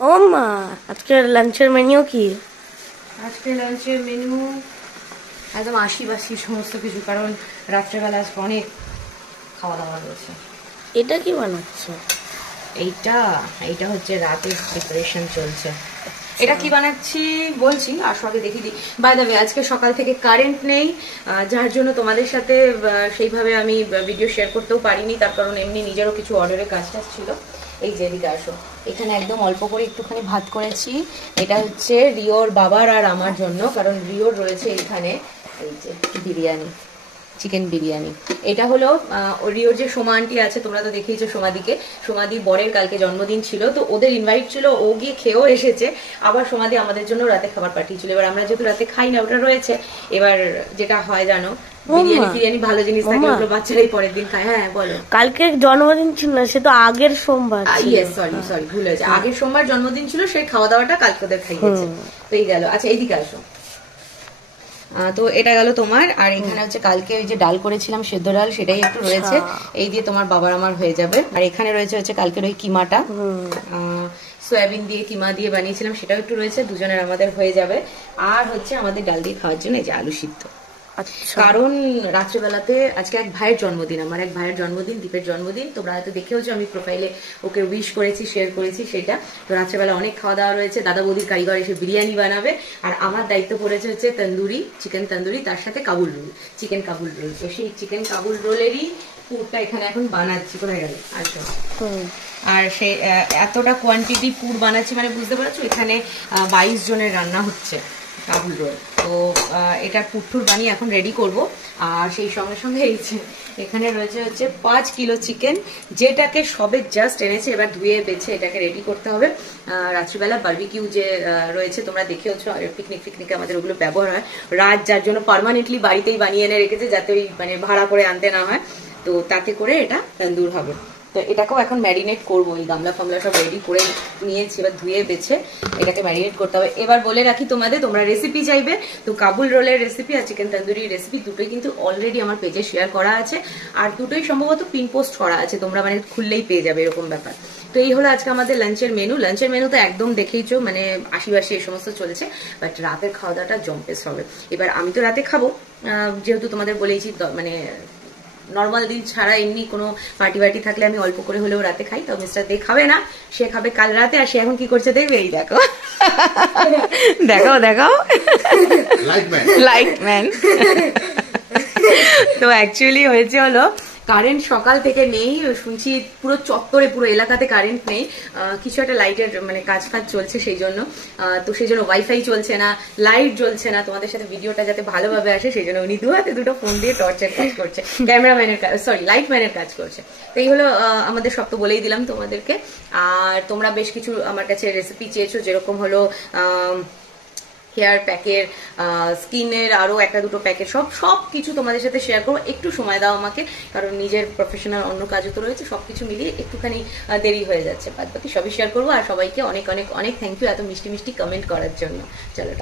ও মা, আজকের লাঞ্চের মেনু কি? আজকে লাঞ্চের মেনু একদম আশি সমস্ত কিছু, কারণ রাত্রেবেলা আজকে অনেক খাওয়া দাওয়া রয়েছে। এটা কি বানাচ্ছে? এইটা হচ্ছে রাতের প্রিপারেশন চলছে। এটা কি বানাচ্ছি বলছি, আর সঙ্গে দেখিয়ে দিই। বাই দ্য ওয়ে, আজকে সকাল থেকে কারেন্ট নেই, যার জন্য তোমাদের সাথে সেইভাবে আমি ভিডিও শেয়ার করতেও পারিনি। তার কারণ এমনি নিজেরও কিছু অর্ডারের কাজ টাজ ছিল। এই যে এদিকে আসো, এখানে একদম অল্প করে একটুখানি ভাত করেছি। এটা হচ্ছে রিওর বাবার আর আমার জন্য, কারণ রিওর রয়েছে এখানে এই যে বিরিয়ানি, চিকেন বিরিয়ানি। এটা হলো রিওর যে সোমা আন্টি আছে, তোমরা তো দেখেইছো সোমাদিকে। সোমাদি বরের কালকে জন্মদিন ছিল, তো ওদের ইনভাইট ছিল, ও গিয়ে খেয়েও এসেছে। আবার সোমাদি আমাদের জন্য রাতে খাবার পাঠিয়েছিল। এবার আমরা যেহেতু রাতে খাই না, ওটা রয়েছে। এবার যেটা হয় জানো, বিরিয়ানি ভালো জিনিস থাকে, ওগুলো বাচ্চারাই পরের দিন খায়। হ্যাঁ বলো। কালকে জন্মদিন ছিল না, সে তো আগের সোমবার। সরি ভুল হয়েছে, আগের সোমবার জন্মদিন ছিল, সেই খাওয়া দাওয়াটা কালকে ওদের খাইয়েছে। তো এই গেল। আচ্ছা এইদিকে আসো। তো এটা গেল তোমার। আর এখানে হচ্ছে কালকে ওই যে ডাল করেছিলাম, সেদ্ধ ডাল, সেটাই একটু রয়েছে। এই দিয়ে তোমার বাবার আমার হয়ে যাবে। আর এখানে রয়েছে হচ্ছে কালকের ওই কিমাটা, সয়াবিন দিয়ে কিমা দিয়ে বানিয়েছিলাম, সেটাও একটু রয়েছে, দুজনের আমাদের হয়ে যাবে। আর হচ্ছে আমাদের ডাল দিয়ে খাওয়ার জন্য এই যে আলু সিদ্ধ। কারণ রাত্রেবেলাতে আজকে এক ভাইয়ের জন্মদিন, আমার এক ভাইয়ের জন্মদিন, দীপের জন্মদিন। তোমরা হয়তো দেখেওছো, আমি প্রোফাইলে ওকে উইশ করেছি, শেয়ার করেছি সেটা। তো রাত্রেবেলা অনেক খাওয়া দাওয়া রয়েছে, দাদা বৌদির কারিগর এসে বিরিয়ানি বানাবে। আর আমার দায়িত্ব পড়েছে হচ্ছে তন্দুরি, চিকেন তন্দুরি, তার সাথে কাবুল রোল, চিকেন কাবুল রোল। তো সেই চিকেন কাবুল রোলেরই পুরটা এখানে এখন বানাচ্ছি। কোথায় গেল? আসো। আর সেই এতটা কোয়ান্টিটি পুর বানাচ্ছি, মানে বুঝতে পারছো এখানে 22 জনের রান্না হচ্ছে কাবুল রোল। তো এটা পুরঠুর বানিয়ে এখন রেডি করব। আর সেই সঙ্গে সঙ্গে এই যে এখানে রয়েছে হচ্ছে 5 কিলো চিকেন, যেটাকে সবে জাস্ট এনেছে, এবার ধুয়ে বেছে এটাকে রেডি করতে হবে। রাত্রিবেলা বারবিকিউ যে রয়েছে, তোমরা দেখেওছো, আর পিকনিকে আমাদের ওগুলো ব্যবহার হয়। রাত যার জন্য পার্মানেন্টলি বাড়িতেই বানিয়ে এনে রেখেছে, যাতে ওই মানে ভাড়া করে আনতে না হয়। তো তাতে করে এটা তন্দুর হবে। তো এটাকেও এখন ম্যারিনেট করবো। এই গামলা ফামলা সব রেডি করে নিয়েছি, এবার ধুয়ে বেছে এটাকে ম্যারিনেট করতে হবে। এবার বলে রাখি তোমাদের, তোমরা রেসিপি চাইবে তো কাবুল রোলের রেসিপি আর চিকেন তন্দুরির রেসিপি দুটোই কিন্তু অলরেডি আমার পেজে শেয়ার করা আছে। আর দুটোই সম্ভবত পিন পোস্ট করা আছে, তোমরা মানে খুললেই পেয়ে যাবে, এরকম ব্যাপার। তো এই হলো আজকে আমাদের লাঞ্চের মেনু। লাঞ্চের মেনু তো একদম দেখেইছো, মানে আশি এই সমস্ত চলেছে। বাট রাতের খাওয়া দাওয়াটা জম্পেস হবে। এবার আমি তো রাতে খাবো, যেহেতু তোমাদের বলেইছি, মানে নর্মাল দিন ছাড়া এমনি কোনো পার্টি থাকলে আমি অল্প করে হলেও রাতে খাই। তো মিস্টার দে খাবে না, সে খাবে কাল রাতে। আর সে এখন কি করছে দেখবে, এই দেখো দেখাও লাইটম্যান। তো অ্যাকচুয়ালি হয়েছে হলো, কারেন্ট সকাল থেকে নেই, শুনছি পুরো চত্বরে, পুরো এলাকাতে কারেন্ট নেই। কিছু একটা লাইটের মানে কাজ চলছে, সেই জন্য। তো সেই জন্য ওয়াইফাই চলছে না, লাইট জ্বলছে না। তোমাদের সাথে ভিডিওটা যাতে ভালোভাবে আসে, সেই জন্য উনি দুটো ফোন দিয়ে টর্চের কাজ করছে, ক্যামেরাম্যানের কাজ, সরি লাইটম্যানের কাজ করছে। তো এই হলো আমাদের, সব তো বলেই দিলাম তোমাদেরকে। আর তোমরা বেশ কিছু আমার কাছে রেসিপি চেয়েছো, যেরকম হলো হেয়ার প্যাকের, স্কিনের আরো একটা দুটো প্যাকেট, সব কিছু তোমাদের সাথে শেয়ার করবো। একটু সময় দাও আমাকে, কারণ নিজের প্রফেশনাল অন্য কাজও তো রয়েছে। সবকিছু মিলিয়ে একটুখানি দেরি হয়ে যাচ্ছে, বাদ বাকি সবই শেয়ার করবো। আর সবাইকে অনেক অনেক অনেক থ্যাংক ইউ এত মিষ্টি কমেন্ট করার জন্য। চলো।